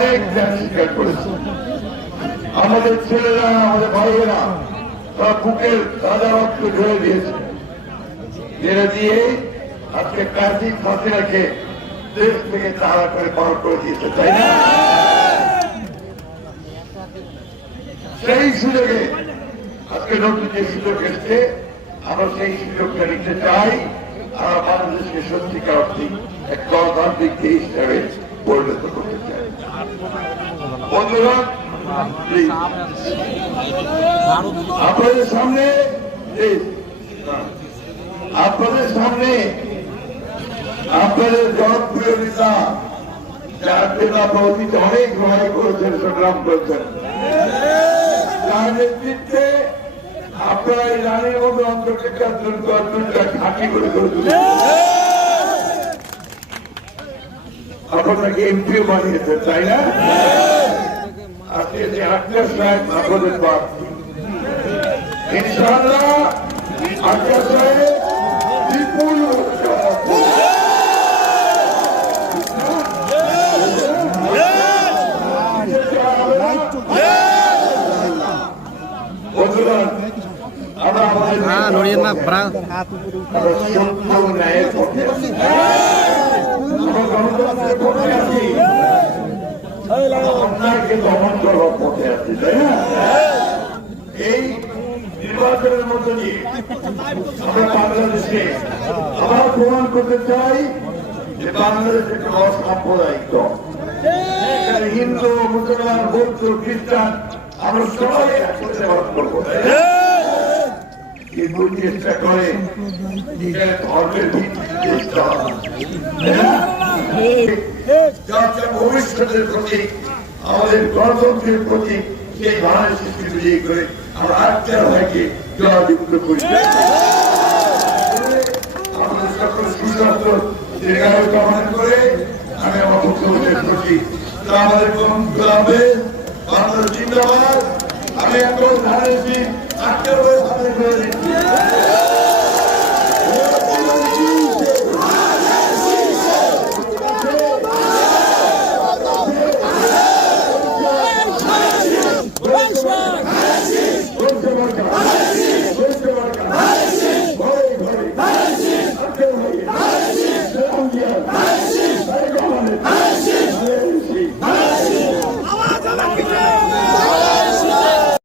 অনেক ত্যাগ স্বীকার করেছে। আমাদের ছেলেরা, আমাদের ভাইয়েরা তারা বুকের তাজা রক্ত ঢেলে দিয়েছে, ঢেলে দিয়ে আজকে কার্তিক ফাঁসি রেখে দেশ থেকে তাড়া করে পার করে দিয়েছে, তাই না? সেই সুযোগে আজকে নতুন যে সুযোগ এসছে, আমরা সেই সুযোগটা নিতে চাই। আমরা বাংলাদেশকে সত্যিকার অর্থে এক গণতান্ত্রিক দেশ হিসাবে পরিণত করতে চাই। বন্ধুরা, আপনাদের সামনে আপনাদের জনপ্রিয় নেতা, যার নেতা অতীতে অনেক লড়াই করেছেন, সংগ্রাম করেছেন, তার নেতৃত্বে আপনারা এই রানীর মধ্যে অন্তর্কে ঘাঁটি করে তুলে আপনাকে এমপিও বানিয়েছেন, তাই না? আজকে যে আক্তার সাহেব আপনাদের প্রার্থী, ইনশাআল্লাহ আক্তার সাহেব বিপুল এই নির্বাচনের মধ্যে দিয়ে আমরা বাংলাদেশে আবার প্রমাণ করতে চাই যে বাংলাদেশ একটা অসাম্প্রদায়িক দল। হিন্দু, মুসলমান, বৌদ্ধ, খ্রিস্টান আমরা সবাই একসাথে বাস করবো, কিন্তু চেষ্টা করে নিজের ধর্মের ভবিষ্যতের প্রতি, আমাদের গণতন্ত্রের প্রতি সেই বাংলাদেশ সৃষ্টি বিজয়ী করে আমরা আত্মার ভাইকে জয়যুক্ত করি। আমাদের সকল সুস্বাস্থ্য দীর্ঘায়ু কামনা করে আমি আমার মুখ্যমন্ত্রীর প্রতি আমাদের বাংলাদেশ জিন্দাবাদ। আমি এখন ধানের আত্মার ভাই করে দিচ্ছি।